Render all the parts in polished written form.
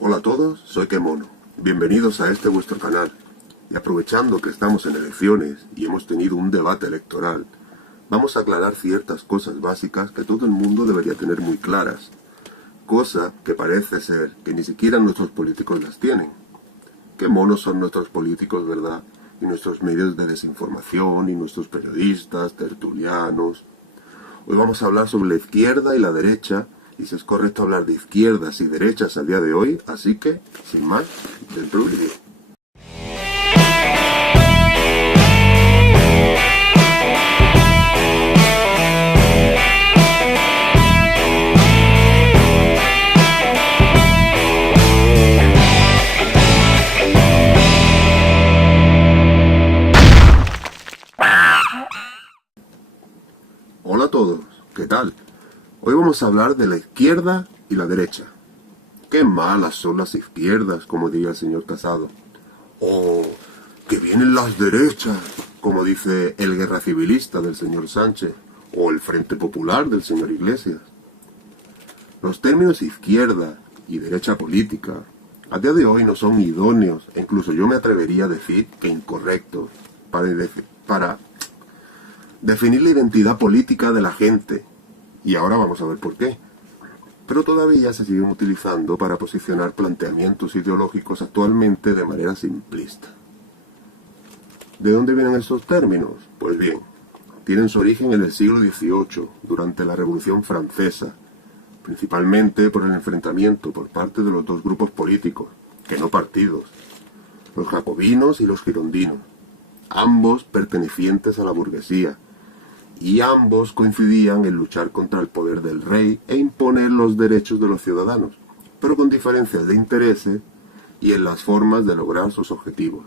Hola a todos, soy Kemono. Bienvenidos a este vuestro canal. Y aprovechando que estamos en elecciones y hemos tenido un debate electoral, vamos a aclarar ciertas cosas básicas que todo el mundo debería tener muy claras. Cosa que parece ser que ni siquiera nuestros políticos las tienen. Qué monos son nuestros políticos, ¿verdad? Y nuestros medios de desinformación y nuestros periodistas, tertulianos. Hoy vamos a hablar sobre la izquierda y la derecha, y si es correcto hablar de izquierdas y derechas a día de hoy, así que, sin más, dentro del vídeo. Hola a todos, ¿qué tal? Hoy vamos a hablar de la izquierda y la derecha. Qué malas son las izquierdas, como diría el señor Casado. O que vienen las derechas, como dice el guerra civilista del señor Sánchez, o el Frente Popular del señor Iglesias. Los términos izquierda y derecha política a día de hoy no son idóneos, e incluso yo me atrevería a decir que incorrectos, para definir la identidad política de la gente. Y ahora vamos a ver por qué. Pero todavía se siguen utilizando para posicionar planteamientos ideológicos actualmente de manera simplista. ¿De dónde vienen estos términos? Pues bien, tienen su origen en el siglo XVIII, durante la Revolución Francesa, principalmente por el enfrentamiento por parte de los dos grupos políticos, que no partidos, los jacobinos y los girondinos, ambos pertenecientes a la burguesía, y ambos coincidían en luchar contra el poder del rey e imponer los derechos de los ciudadanos, pero con diferencias de intereses y en las formas de lograr sus objetivos.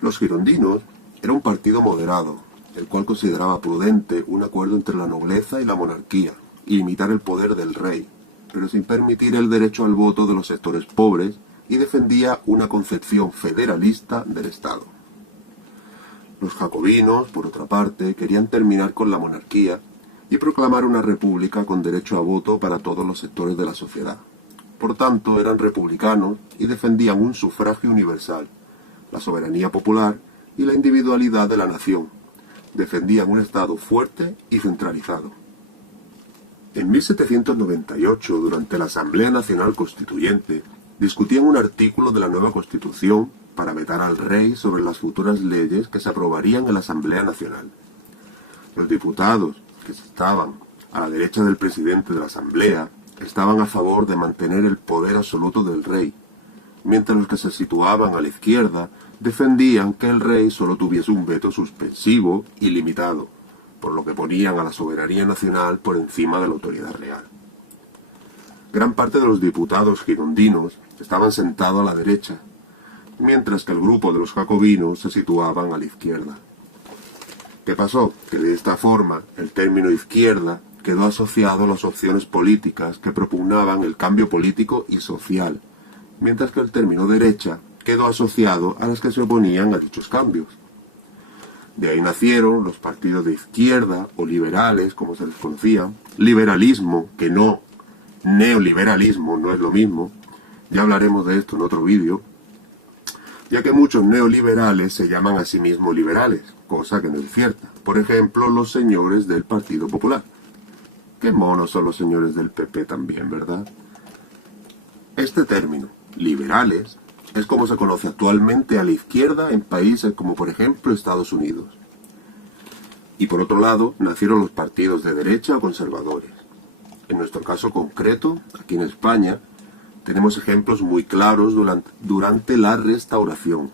Los girondinos era un partido moderado, el cual consideraba prudente un acuerdo entre la nobleza y la monarquía, y limitar el poder del rey, pero sin permitir el derecho al voto de los sectores pobres, y defendía una concepción federalista del Estado. Los jacobinos, por otra parte, querían terminar con la monarquía y proclamar una república con derecho a voto para todos los sectores de la sociedad. Por tanto, eran republicanos y defendían un sufragio universal, la soberanía popular y la individualidad de la nación. Defendían un Estado fuerte y centralizado. En 1798, durante la Asamblea Nacional Constituyente, discutían un artículo de la nueva Constitución para vetar al rey sobre las futuras leyes que se aprobarían en la Asamblea Nacional. Los diputados, que estaban a la derecha del presidente de la Asamblea, estaban a favor de mantener el poder absoluto del rey, mientras los que se situaban a la izquierda defendían que el rey solo tuviese un veto suspensivo y limitado, por lo que ponían a la soberanía nacional por encima de la autoridad real. Gran parte de los diputados girondinos estaban sentados a la derecha, mientras que el grupo de los jacobinos se situaban a la izquierda. ¿Qué pasó? Que de esta forma el término izquierda quedó asociado a las opciones políticas que propugnaban el cambio político y social, mientras que el término derecha quedó asociado a las que se oponían a dichos cambios. De ahí nacieron los partidos de izquierda o liberales, como se les conocía, liberalismo, que no, neoliberalismo no es lo mismo, ya hablaremos de esto en otro vídeo, ya que muchos neoliberales se llaman a sí mismos liberales, cosa que no es cierta. Por ejemplo, los señores del Partido Popular. Qué monos son los señores del PP también, ¿verdad? Este término, liberales, es como se conoce actualmente a la izquierda en países como por ejemplo Estados Unidos. Y por otro lado, nacieron los partidos de derecha o conservadores. En nuestro caso concreto, aquí en España, tenemos ejemplos muy claros durante la Restauración,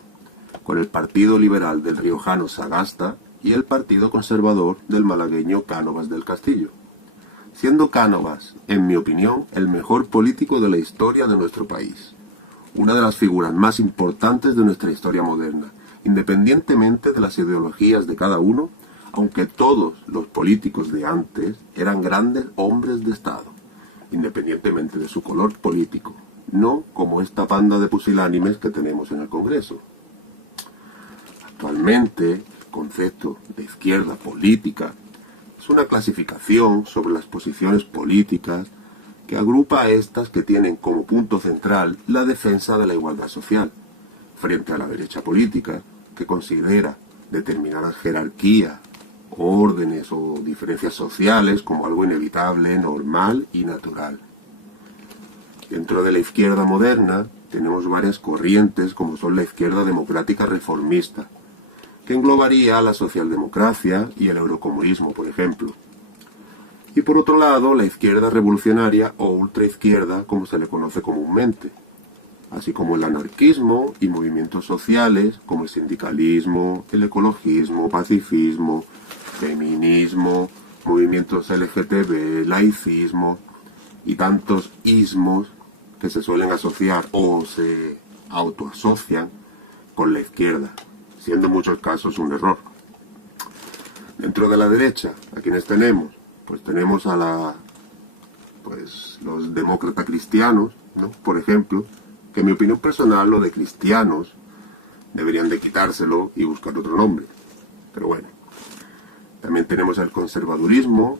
con el Partido Liberal del riojano Sagasta y el Partido Conservador del malagueño Cánovas del Castillo, siendo Cánovas, en mi opinión, el mejor político de la historia de nuestro país, una de las figuras más importantes de nuestra historia moderna, independientemente de las ideologías de cada uno, aunque todos los políticos de antes eran grandes hombres de Estado, independientemente de su color político, no como esta panda de pusilánimes que tenemos en el Congreso. Actualmente, el concepto de izquierda política es una clasificación sobre las posiciones políticas que agrupa a estas que tienen como punto central la defensa de la igualdad social, frente a la derecha política, que considera determinadas jerarquías, órdenes o diferencias sociales como algo inevitable, normal y natural. Dentro de la izquierda moderna tenemos varias corrientes como son la izquierda democrática reformista, que englobaría la socialdemocracia y el eurocomunismo, por ejemplo. Y por otro lado, la izquierda revolucionaria o ultraizquierda, como se le conoce comúnmente, así como el anarquismo y movimientos sociales como el sindicalismo, el ecologismo, pacifismo, feminismo, movimientos LGTB, laicismo y tantos ismos que se suelen asociar o se autoasocian con la izquierda, siendo en muchos casos un error. Dentro de la derecha, ¿a quiénes tenemos? Pues tenemos a los demócratas cristianos, ¿no? Por ejemplo, que en mi opinión personal lo de cristianos deberían de quitárselo y buscar otro nombre. Pero bueno, también tenemos el conservadurismo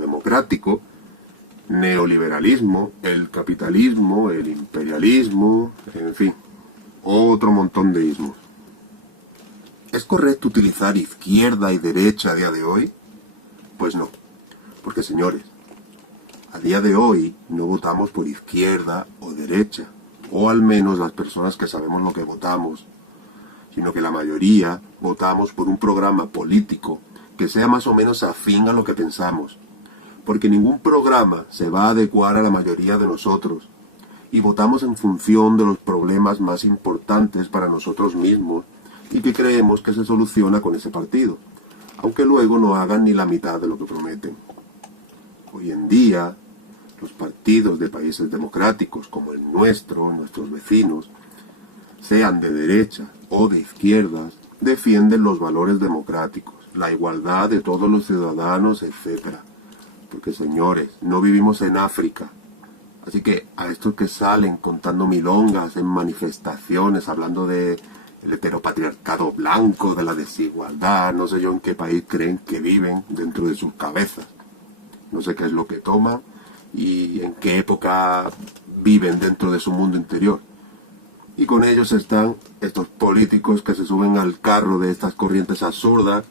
democrático, neoliberalismo, el capitalismo, el imperialismo, en fin, otro montón de ismos. ¿Es correcto utilizar izquierda y derecha a día de hoy? Pues no, porque señores, a día de hoy no votamos por izquierda o derecha, o al menos las personas que sabemos lo que votamos, sino que la mayoría votamos por un programa político que sea más o menos afín a lo que pensamos, porque ningún programa se va a adecuar a la mayoría de nosotros, y votamos en función de los problemas más importantes para nosotros mismos y que creemos que se soluciona con ese partido, aunque luego no hagan ni la mitad de lo que prometen. Hoy en día, los partidos de países democráticos como el nuestro, nuestros vecinos, sean de derecha o de izquierdas, defienden los valores democráticos, la igualdad de todos los ciudadanos, etc. Porque señores, no vivimos en África. Así que a estos que salen contando milongas en manifestaciones, hablando de el heteropatriarcado blanco, de la desigualdad, no sé yo en qué país creen que viven dentro de sus cabezas. No sé qué es lo que toman y en qué época viven dentro de su mundo interior. Y con ellos están estos políticos que se suben al carro de estas corrientes absurdas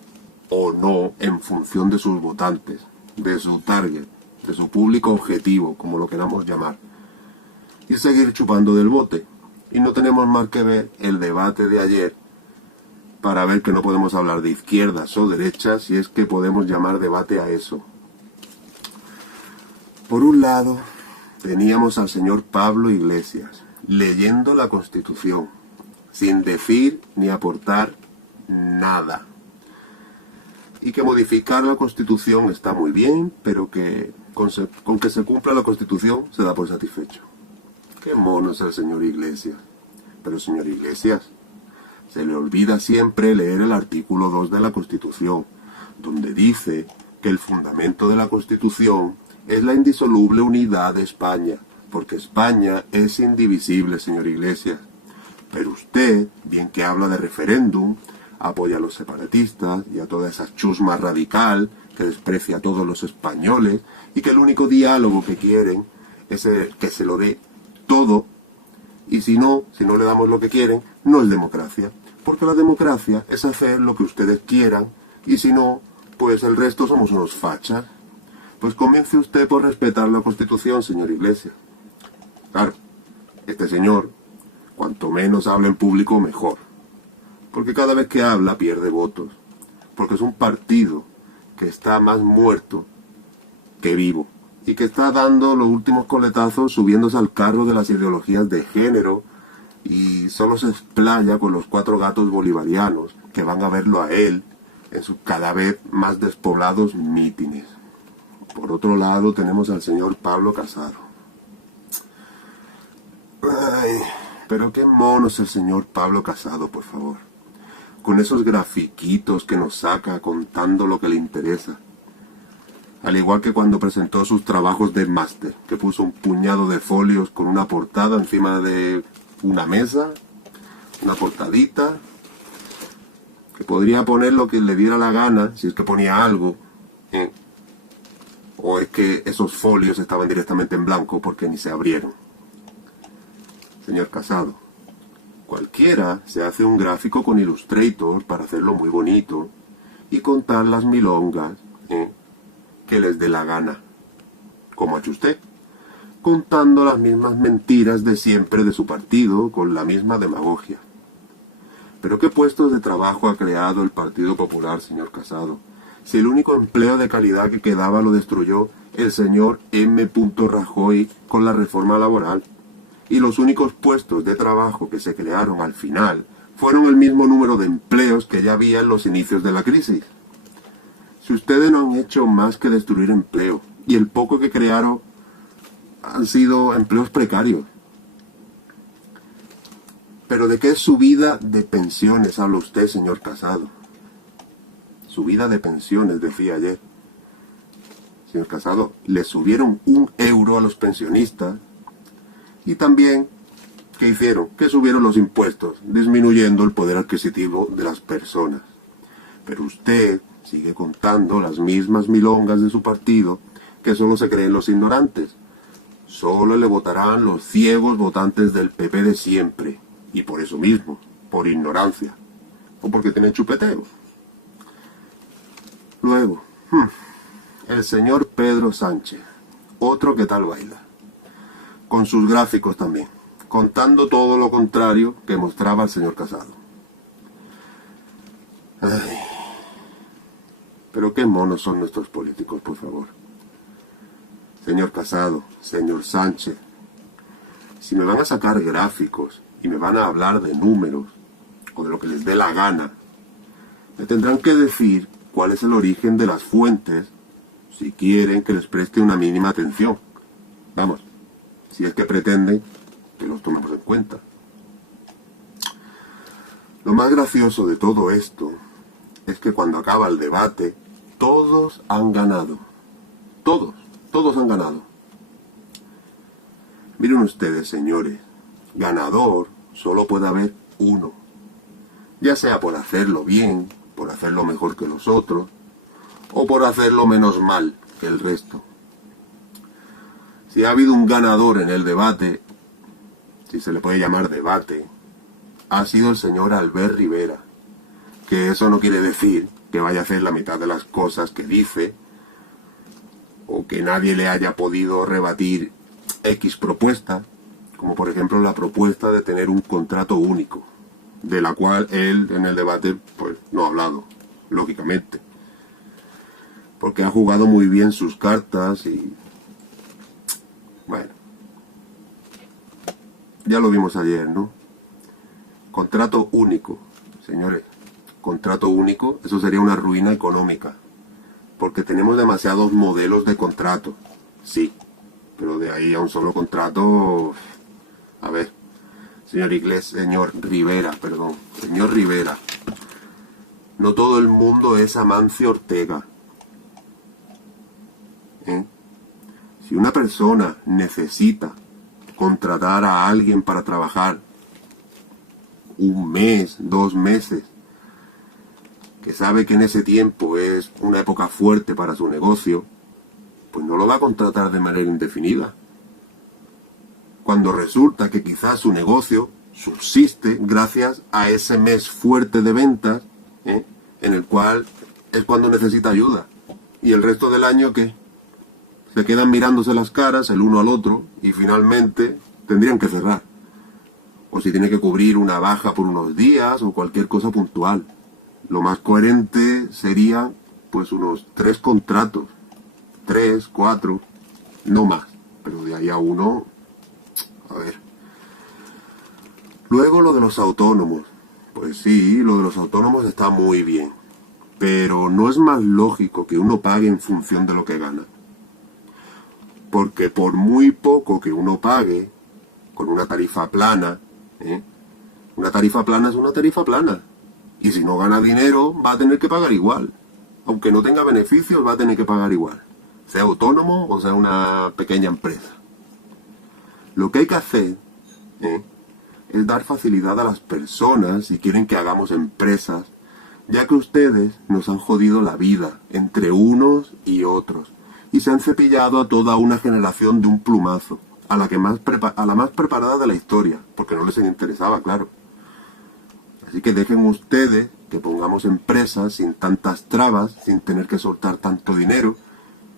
o no en función de sus votantes, de su target, de su público objetivo, como lo queramos llamar, y seguir chupando del bote. Y no tenemos más que ver el debate de ayer para ver que no podemos hablar de izquierdas o derechas, si es que podemos llamar debate a eso. Por un lado, teníamos al señor Pablo Iglesias leyendo la Constitución, sin decir ni aportar nada. Y que modificar la Constitución está muy bien, pero que con que se cumpla la Constitución se da por satisfecho. Qué mono es el señor Iglesias. Pero señor Iglesias, se le olvida siempre leer el artículo 2 de la Constitución, donde dice que el fundamento de la Constitución es la indisoluble unidad de España, porque España es indivisible, señor Iglesias. Pero usted, bien que habla de referéndum, apoya a los separatistas y a toda esa chusma radical que desprecia a todos los españoles y que el único diálogo que quieren es que se lo dé todo, y si no le damos lo que quieren, no es democracia, porque la democracia es hacer lo que ustedes quieran y si no, pues el resto somos unos fachas. Pues comience usted por respetar la Constitución, señor Iglesias. Claro, este señor, cuanto menos habla en público, mejor, porque cada vez que habla pierde votos, porque es un partido que está más muerto que vivo, y que está dando los últimos coletazos subiéndose al carro de las ideologías de género y solo se explaya con los 4 gatos bolivarianos que van a verlo a él en sus cada vez más despoblados mítines. Por otro lado tenemos al señor Pablo Casado. Ay, pero qué mono es el señor Pablo Casado, por favor. Con esos grafiquitos que nos saca contando lo que le interesa. Al igual que cuando presentó sus trabajos de máster, que puso un puñado de folios con una portada encima de una mesa, una portadita, que podría poner lo que le diera la gana, si es que ponía algo. ¿O es que esos folios estaban directamente en blanco porque ni se abrieron? Señor Casado, cualquiera se hace un gráfico con Illustrator para hacerlo muy bonito y contar las milongas que les dé la gana, como ha hecho usted, contando las mismas mentiras de siempre de su partido con la misma demagogia. ¿Pero qué puestos de trabajo ha creado el Partido Popular, señor Casado? Si el único empleo de calidad que quedaba lo destruyó el señor M. Rajoy con la reforma laboral. Y los únicos puestos de trabajo que se crearon al final fueron el mismo número de empleos que ya había en los inicios de la crisis. Si ustedes no han hecho más que destruir empleo, y el poco que crearon han sido empleos precarios. ¿Pero de qué subida de pensiones habla usted, señor Casado? Subida de pensiones, decía ayer. Señor Casado, le subieron 1 euro a los pensionistas y también, ¿qué hicieron? Que subieron los impuestos, disminuyendo el poder adquisitivo de las personas. Pero usted sigue contando las mismas milongas de su partido, que solo se creen los ignorantes. Solo le votarán los ciegos votantes del PP de siempre, y por eso mismo, por ignorancia, o porque tienen chupeteo. Luego, el señor Pedro Sánchez, otro que tal baila, con sus gráficos también, contando todo lo contrario que mostraba el señor Casado. Ay, pero qué monos son nuestros políticos, por favor. Señor Casado, señor Sánchez, si me van a sacar gráficos y me van a hablar de números o de lo que les dé la gana, me tendrán que decir cuál es el origen de las fuentes si quieren que les preste una mínima atención. Vamos, si es que pretenden que los tomemos en cuenta. Lo más gracioso de todo esto es que cuando acaba el debate, todos han ganado. Todos han ganado. Miren ustedes, señores, ganador solo puede haber uno. Ya sea por hacerlo bien, por hacerlo mejor que los otros, o por hacerlo menos mal que el resto. Si ha habido un ganador en el debate, si se le puede llamar debate, ha sido el señor Albert Rivera, que eso no quiere decir que vaya a hacer la mitad de las cosas que dice, o que nadie le haya podido rebatir X propuesta, como por ejemplo la propuesta de tener un contrato único, de la cual él en el debate pues no ha hablado, lógicamente, porque ha jugado muy bien sus cartas y bueno, ya lo vimos ayer, ¿no? Contrato único, señores, contrato único, eso sería una ruina económica, porque tenemos demasiados modelos de contrato, sí, pero de ahí a un solo contrato, a ver, señor Rivera, no todo el mundo es Amancio Ortega. Si una persona necesita contratar a alguien para trabajar 1 mes, 2 meses, que sabe que en ese tiempo es una época fuerte para su negocio, pues no lo va a contratar de manera indefinida. Cuando resulta que quizás su negocio subsiste gracias a ese mes fuerte de ventas, en el cual es cuando necesita ayuda. Y el resto del año, ¿qué? Se quedan mirándose las caras el uno al otro y finalmente tendrían que cerrar. O si tiene que cubrir una baja por unos días o cualquier cosa puntual. Lo más coherente sería pues unos 3 contratos. 3, 4, no más. Pero de ahí a uno, a ver. Luego lo de los autónomos. Pues sí, lo de los autónomos está muy bien. Pero no es más lógico que uno pague en función de lo que gana. Porque por muy poco que uno pague, con una tarifa plana, una tarifa plana es una tarifa plana. Y si no gana dinero, va a tener que pagar igual. Aunque no tenga beneficios, va a tener que pagar igual. Sea autónomo o sea una pequeña empresa. Lo que hay que hacer es dar facilidad a las personas si quieren que hagamos empresas, ya que ustedes nos han jodido la vida entre unos y otros. y se han cepillado a toda una generación de un plumazo, a la más preparada de la historia, porque no les interesaba, claro. Así que dejen ustedes que pongamos empresas sin tantas trabas, sin tener que soltar tanto dinero,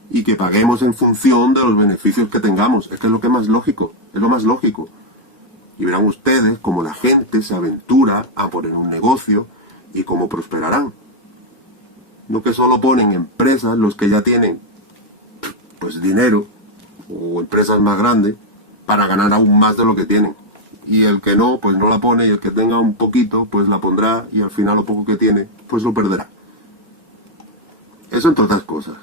y que paguemos en función de los beneficios que tengamos. Es que es lo que es más lógico, es lo más lógico. Y verán ustedes cómo la gente se aventura a poner un negocio y cómo prosperarán. No que solo ponen empresas los que ya tienen pues dinero o empresas más grandes para ganar aún más de lo que tienen. Y el que no, pues no la pone, y el que tenga un poquito, pues la pondrá, y al final lo poco que tiene, pues lo perderá. Eso entre otras cosas.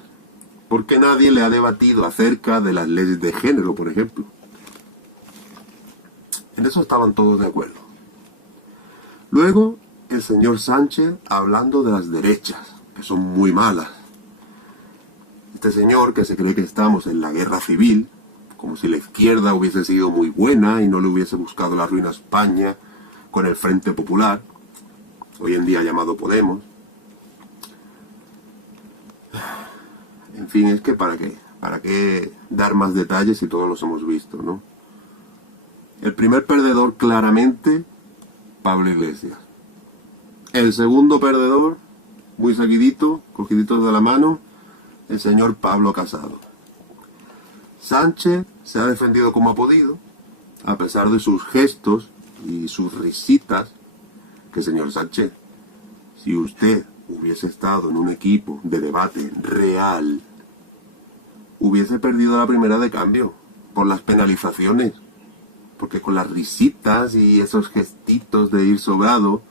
Porque nadie le ha debatido acerca de las leyes de género, por ejemplo. En eso estaban todos de acuerdo. Luego, el señor Sánchez hablando de las derechas, que son muy malas. Este señor que se cree que estamos en la guerra civil, como si la izquierda hubiese sido muy buena y no le hubiese buscado la ruina a España con el Frente Popular, hoy en día llamado Podemos. En fin, es que ¿para qué? ¿Para qué dar más detalles si todos los hemos visto, no? El primer perdedor, claramente, Pablo Iglesias. El segundo perdedor, muy seguidito, cogiditos de la mano, el señor Pablo Casado. Sánchez se ha defendido como ha podido, a pesar de sus gestos y sus risitas, que señor Sánchez, si usted hubiese estado en un equipo de debate real, hubiese perdido la primera de cambio, por las penalizaciones, porque con las risitas y esos gestitos de ir sobrado,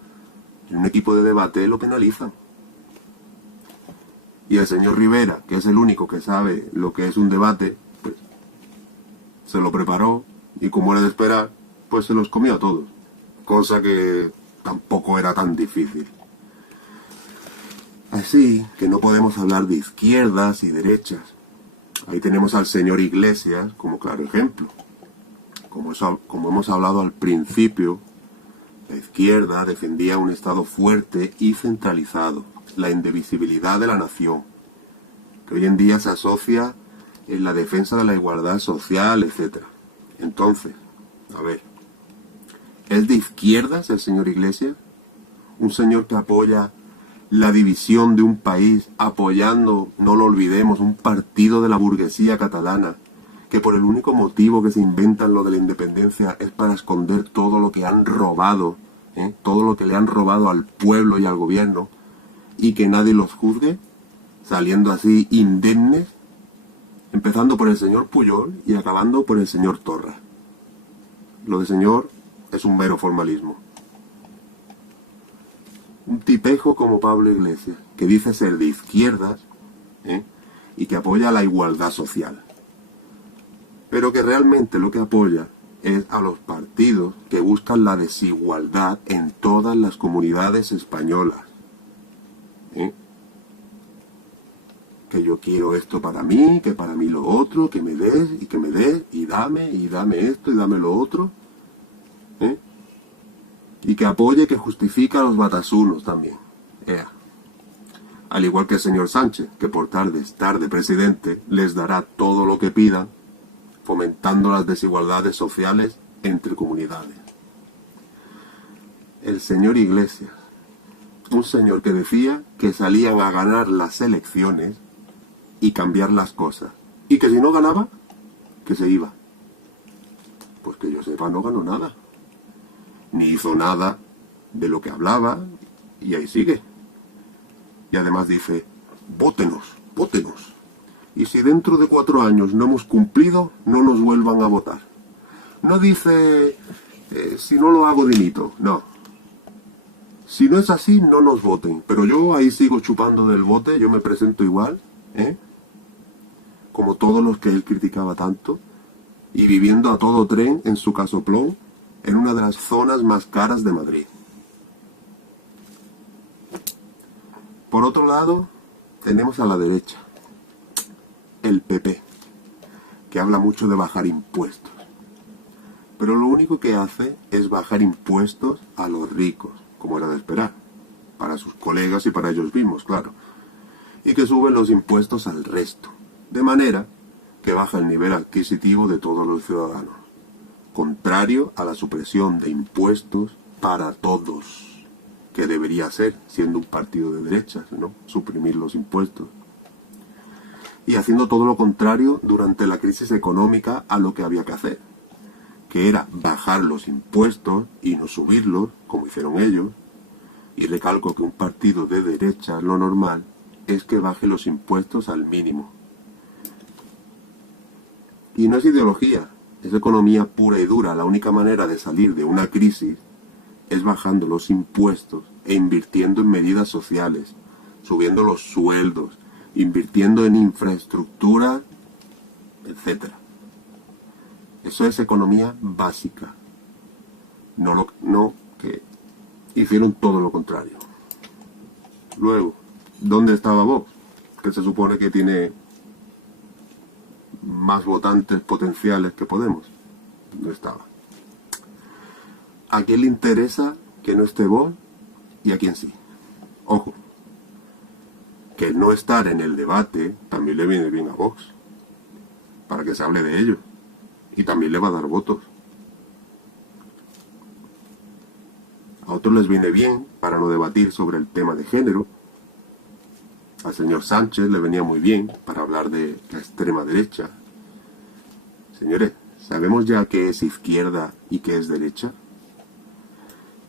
en un equipo de debate lo penalizan. Y el señor Rivera, que es el único que sabe lo que es un debate, pues se lo preparó y como era de esperar, pues se los comió a todos. Cosa que tampoco era tan difícil. Así que no podemos hablar de izquierdas y derechas. Ahí tenemos al señor Iglesias como claro ejemplo. Como hemos hablado al principio, la izquierda defendía un Estado fuerte y centralizado, la indivisibilidad de la nación, que hoy en día se asocia en la defensa de la igualdad social, etc. Entonces, a ver, ¿es de izquierdas el señor Iglesias? Un señor que apoya la división de un país, apoyando, no lo olvidemos, un partido de la burguesía catalana, que por el único motivo que se inventan lo de la independencia es para esconder todo lo que han robado, todo lo que le han robado al pueblo y al gobierno, y que nadie los juzgue, saliendo así indemnes, empezando por el señor Pujol y acabando por el señor Torra. Lo de señor es un mero formalismo. Un tipejo como Pablo Iglesias, que dice ser de izquierdas, y que apoya la igualdad social, pero que realmente lo que apoya es a los partidos que buscan la desigualdad en todas las comunidades españolas. Que yo quiero esto para mí, que para mí lo otro, que me des, y dame esto, y dame lo otro. Y que apoye, que justifica a los batasunos también. Al igual que el señor Sánchez, que por estar de presidente, les dará todo lo que pidan, fomentando las desigualdades sociales entre comunidades. El señor Iglesias, un señor que decía que salían a ganar las elecciones y cambiar las cosas, y que si no ganaba, que se iba. Pues que yo sepa, no ganó nada, ni hizo nada de lo que hablaba, y ahí sigue. Y además dice, vótenos, vótenos. Y si dentro de 4 años no hemos cumplido, no nos vuelvan a votar. No dice, si no lo hago dimito, no. Si no es así, no nos voten. Pero yo ahí sigo chupando del bote, yo me presento igual, como todos los que él criticaba tanto, y viviendo a todo tren en su casoplón, en una de las zonas más caras de Madrid. Por otro lado, tenemos a la derecha, el PP, que habla mucho de bajar impuestos. Pero lo único que hace es bajar impuestos a los ricos, como era de esperar, para sus colegas y para ellos mismos, claro. Y que suben los impuestos al resto. de manera que baja el nivel adquisitivo de todos los ciudadanos, contrario a la supresión de impuestos para todos, que debería ser, siendo un partido de derechas, ¿no? Suprimir los impuestos. Y haciendo todo lo contrario durante la crisis económica a lo que había que hacer, que era bajar los impuestos y no subirlos, como hicieron ellos. Y recalco que un partido de derechas lo normal es que baje los impuestos al mínimo. Y no es ideología, es economía pura y dura. La única manera de salir de una crisis es bajando los impuestos e invirtiendo en medidas sociales, subiendo los sueldos, invirtiendo en infraestructura, etc. Eso es economía básica. No que hicieron todo lo contrario. Luego, ¿dónde estaba Vox? Que se supone que tiene más votantes potenciales que Podemos. No estaba. ¿A quién le interesa que no esté Vox y a quién sí? Ojo, que no estar en el debate también le viene bien a Vox, para que se hable de ello, y también le va a dar votos. A otros les viene bien para no debatir sobre el tema de género. Al señor Sánchez le venía muy bien para hablar de la extrema derecha. Señores, ¿sabemos ya qué es izquierda y qué es derecha?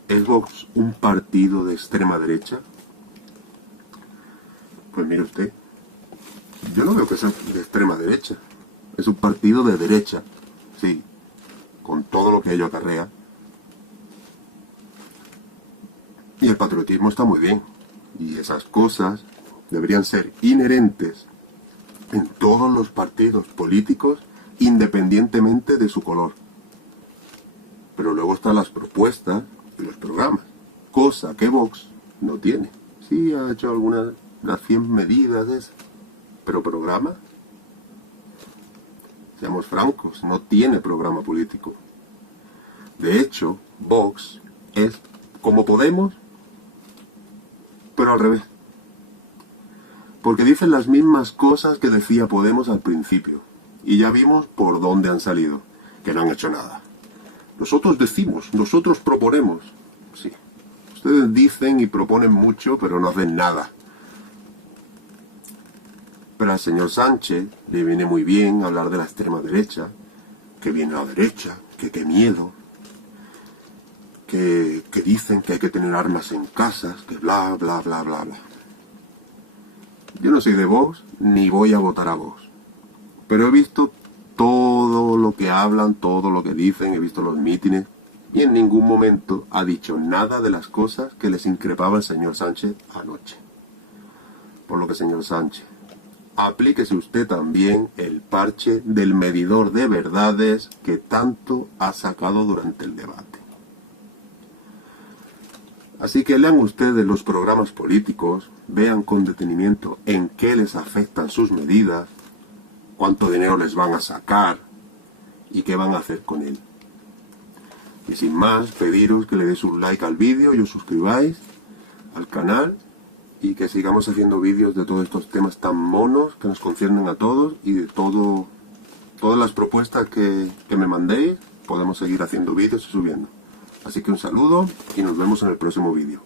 ¿Es Vox un partido de extrema derecha? Pues mire usted, yo no veo que sea de extrema derecha. Es un partido de derecha, sí, con todo lo que ello acarrea. Y el patriotismo está muy bien. Y esas cosas deberían ser inherentes en todos los partidos políticos, independientemente de su color. Pero luego están las propuestas y los programas, cosa que Vox no tiene. Sí, ha hecho algunas, las 100 medidas de esas, pero programa, seamos francos, no tiene programa político. De hecho, Vox es como Podemos, pero al revés. Porque dicen las mismas cosas que decía Podemos al principio. Y ya vimos por dónde han salido, que no han hecho nada. Nosotros decimos, nosotros proponemos. Sí, ustedes dicen y proponen mucho, pero no hacen nada. Pero al señor Sánchez le viene muy bien hablar de la extrema derecha, que viene la derecha, que qué miedo, que dicen que hay que tener armas en casas, que bla, bla, bla, bla, bla. Yo no soy de Vox, ni voy a votar a Vox. Pero he visto todo lo que hablan, todo lo que dicen, he visto los mítines, y en ningún momento ha dicho nada de las cosas que les increpaba el señor Sánchez anoche. Por lo que, señor Sánchez, aplíquese usted también el parche del medidor de verdades que tanto ha sacado durante el debate. Así que lean ustedes los programas políticos, vean con detenimiento en qué les afectan sus medidas, cuánto dinero les van a sacar y qué van a hacer con él. Y sin más, pediros que le deis un like al vídeo y os suscribáis al canal y que sigamos haciendo vídeos de todos estos temas tan monos que nos conciernen a todos y de todas las propuestas que me mandéis, podemos seguir haciendo vídeos y subiendo. Así que un saludo y nos vemos en el próximo vídeo.